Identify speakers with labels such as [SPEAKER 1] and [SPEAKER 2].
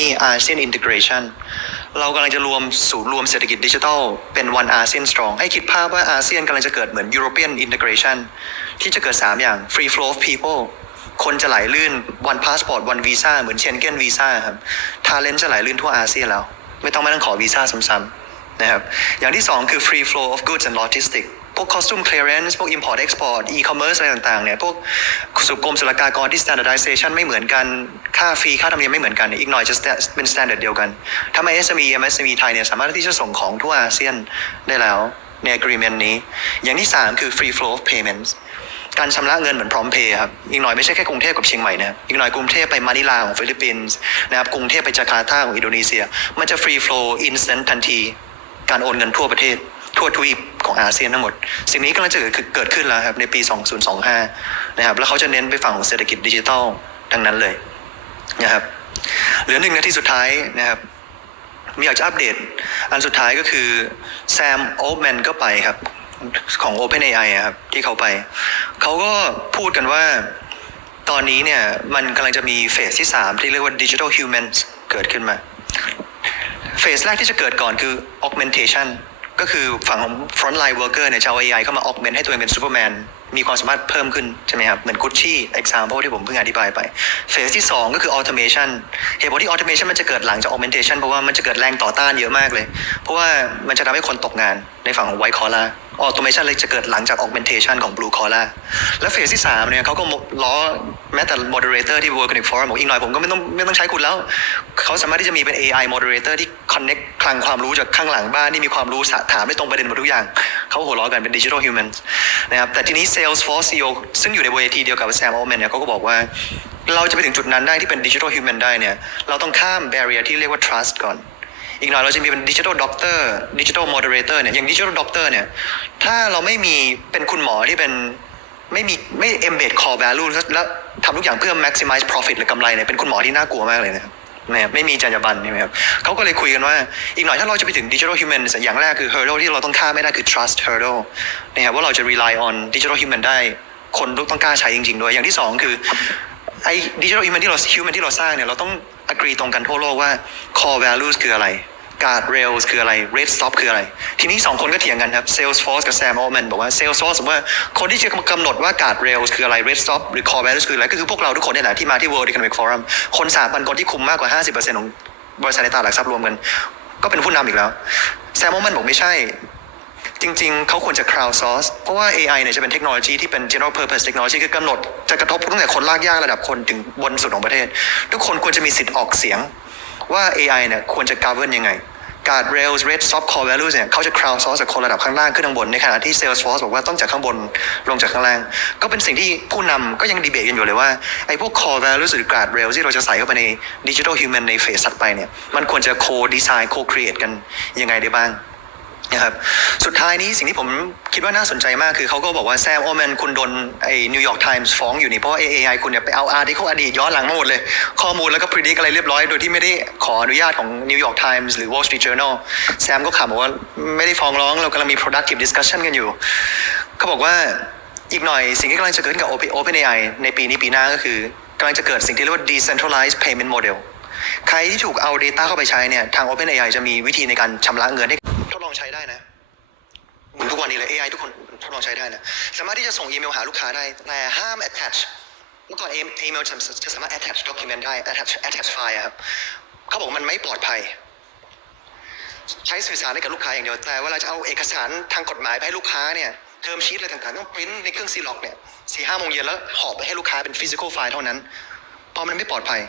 [SPEAKER 1] มีอาเซียนอินทิเกรชันเรากำลังจะรวมศูนย์รวมเศรษฐกิจดิจิทัล เป็นวันอาเซียนสตรอง ให้คิดภาพว่าอาเซียนกำลังจะเกิดเหมือน European Integration ที่จะเกิด 3 อย่าง free flow of people คนจะไหลลื่น one passport one visa เหมือนเชนเก้นวีซ่าครับ talent จะไหลลื่นทั่วอาเซียนแล้ว ไม่ต้องมานั่งขอวีซ่าซ้ำๆนะครับอย่างที่ 2 คือ free flow of goods and logistics พวก costume clearance พวก import export e-commerce อะไรต่างๆ เนี่ย พวกสุกรมศุลกากรที่ standardization ไม่เหมือนกัน ค่าฟรี ค่าธรรมเนียมไม่เหมือนกัน อีกหน่อยจะเป็น standard เดียวกันทำให้ SME MSME ไทยเนี่ย สามารถที่จะส่งของทั่วอาเซียนได้แล้ว ใน agreement นี้ อย่างที่ 3 คือ free flow of payments การชำระเงินเหมือนพร้อมเพย์ครับ อีกหน่อยไม่ใช่แค่กรุงเทพกับเชียงใหม่นะครับ อีกหน่อยกรุงเทพไปมะนิลาของฟิลิปปินส์นะครับ กรุงเทพไปจาการ์ตาของอินโดนีเซีย มันจะ free flow instant ทันที การโอนเงินทั่วประเทศ ทั่วทวีปของอาเซียนทั้งหมด สิ่งนี้กำลังจะเกิดเกิดขึ้นแล้วครับในปี 2025 นะครับ แล้วเขาจะเน้นไปฝั่งของเศรษฐกิจดิจิทัลทั้งนั้นเลยนะครับเหลือหนึ่งนาทีสุดท้ายนะครับมีอยากจะอัปเดต อันสุดท้ายก็คือแซมโอ m แมนก็ไปครับ ของ OpenAI อะครับที่เขาไป เขาก็พูดกันว่าตอนนี้เนี่ย มันกำลังจะมีเฟสที่ 3 ที่เรียกว่า Digital Humans เกิดขึ้นมา เฟสแรกที่จะเกิดก่อนคือ augmentation ก็คือฝั่งของ frontline worker เนี่ยจะเอา AI เข้ามา augment ให้ตัวเองเป็นซูเปอร์แมน มีความสามารถเพิ่มขึ้นใช่ไหมครับ เหมือน Gucci example ที่ผมเพิ่งอธิบายไป เฟสที่ 2 ก็คือ automation เหตุผลที่ automation มันจะเกิดหลังจาก augmentation เพราะว่ามันจะเกิดแรงต่อต้านเยอะมากเลย เพราะว่ามันจะทำให้คนตกงานในฝั่งของ white collar automation เลยจะเกิดหลังจาก augmentation ของ blue collar และเฟสที่ 3 เนี่ยเขาก็ล้อแม้แต่ moderator ที่ World Economic Forum บอกอีกหน่อยผมก็ไม่ต้องไม่ต้องใช้คุณแล้ว เขาสามารถที่จะมีเป็น AI moderator ที่ connect คลังความรู้จากข้างหลังบ้านที่มีความรู้ถามได้ตรงประเด็นหมดทุกอย่าง เขาหัวล้อกันเป็น digital humans นะครับแต่ทีนี้ Salesforce CEO ซึ่งอยู่ในเวทีเดียวกับ Sam Altman เนี่ยเขาก็บอกว่า เราจะไปถึงจุดนั้นได้ที่เป็น digital human ได้เนี่ยเราต้องข้าม barrier ที่เรียกว่า trust ก่อน อีกหน่อยเราจะมีเป็นดิจิทัลด็อกเตอร์ดิจิทัลโมเดเลเตอร์เนี่ยอย่างดิจิทัลด็อกเตอร์เนี่ยถ้าเราไม่มีเป็นคุณหมอที่เป็นไม่มีไม่ embed core value แล้วแล้วทำทุกอย่างเพื่อ maximize profit หรือกำไรเนี่ยเป็นคุณหมอที่น่ากลัวมากเลยนะครับ นะครับไม่มีจรรยาบรรณใช่ไหมครับเขาก็เลยคุยกันว่าอีกหน่อยถ้าเราจะไปถึงดิจิทัล human อย่างแรกคือ hurdle ที่เราต้องข้ามไม่ได้คือ trust hurdle นะครับว่าเราจะ rely on digital human ได้ คนต้องกล้าใช้จริงๆด้วย อย่างที่สองคือไอ้ดิจิทัล human ที่เรา human ที่เราสร้างเนี่ยเราต้อง agree ตรงกันทั่วโลกว่า core values คืออะไร guard rails คืออะไร red stop คืออะไร ทีนี้สองคนก็เถียงกันครับ Salesforce กับ Sam Altman บอกว่า Salesforce บอกว่าคนที่จะกำหนดว่า guard rails คืออะไร red stop หรือ core values คืออะไร ก็คือพวกเราทุกคนเนี่ยแหละที่มาที่ World Economic Forum คนสามพันคนที่คุมมากกว่า 50%ของบริษัทในตลาดหลักทรัพย์รวมกันก็เป็นผู้นำอีกแล้ว Sam Altman บอกไม่ใช่จริงๆ เขาควรจะ crowd source เพราะว่า AI เนี่ยจะเป็นเทคโนโลยีที่เป็น general purpose technology คือกำหนดจะกระทบตั้งแต่คนลากยากระดับคนถึงบนสุดของประเทศ ทุกคนควรจะมีสิทธิ์ออกเสียงว่า AI เนี่ยควรจะ govern ยังไง การ Rails red Soft core values เนี่ยเขาจะ Crown source จากคนระดับข้างล่างขึ้นข้างบน ในขณะที่ Salesforce บอกว่าต้องจากข้างบนลงจากข้างล่าง ก็เป็นสิ่งที่ผู้นำก็ยังดีเบตกันอยู่เลยว่า ไอ้พวก core values หรือการ rails ที่เราจะใส่เข้าไปใน digital human ในเฟสถัดไปเนี่ยมันควรจะ co design co create กันยังไงได้บ้าง นะครับสุดท้ายนี้สิ่งที่ผมคิดว่าน่าสนใจมากคือเขาก็บอกว่าแซมโอแมนคุณโดนไอ้นิวยอร์กไทมส์ฟ้องอยู่นี่เพราะว่า AI คุณเนี่ยไปเอาอาร์ที่เขาอดีตย้อนหลังมาหมดเลย ข้อมูลแล้วก็พิจิตรอะไรเรียบร้อย โดยที่ไม่ได้ขออนุญาตของนิวยอร์กไทมส์หรือ Wall Street Journal แซมก็ขำบอกว่าไม่ได้ฟ้องร้องเรากำลังมี productive discussion กันอยู่เขาบอกว่าอีกหน่อยสิ่งที่กำลังจะเกิดขึ้นกับ OpenAI ในปีนี้ปีหน้าก็คือกำลังจะเกิดสิ่งที่เรียกว่า decentralized payment model ใครที่ถูกเอา Data เข้าไปใช้เนี่ยทาง OpenAI จะมีวิธีในการชำระเงินให้ ใช้ได้นะทุกวันนี้เลย AI ทุกคนทดลองใช้ได้นะ สามารถที่จะส่งอีเมลหาลูกค้าได้ แต่ห้าม attach เมื่อก่อนอีเมลจะสามารถ attach document ได้ attach attach file ครับเขาบอกมันไม่ปลอดภัย ใช้สื่อสารได้กับลูกค้าอย่างเดียว แต่เวลาจะเอาเอกสารทางกฎหมายไปให้ลูกค้าเนี่ยเทอมชีตอะไรต่างๆ ต้องปริ้นในเครื่องซีล็อกเนี่ยสี่ห้าโมงเย็นแล้วหอบไปให้ลูกค้าเป็น physical file เท่านั้นเพราะมันไม่ปลอดภัย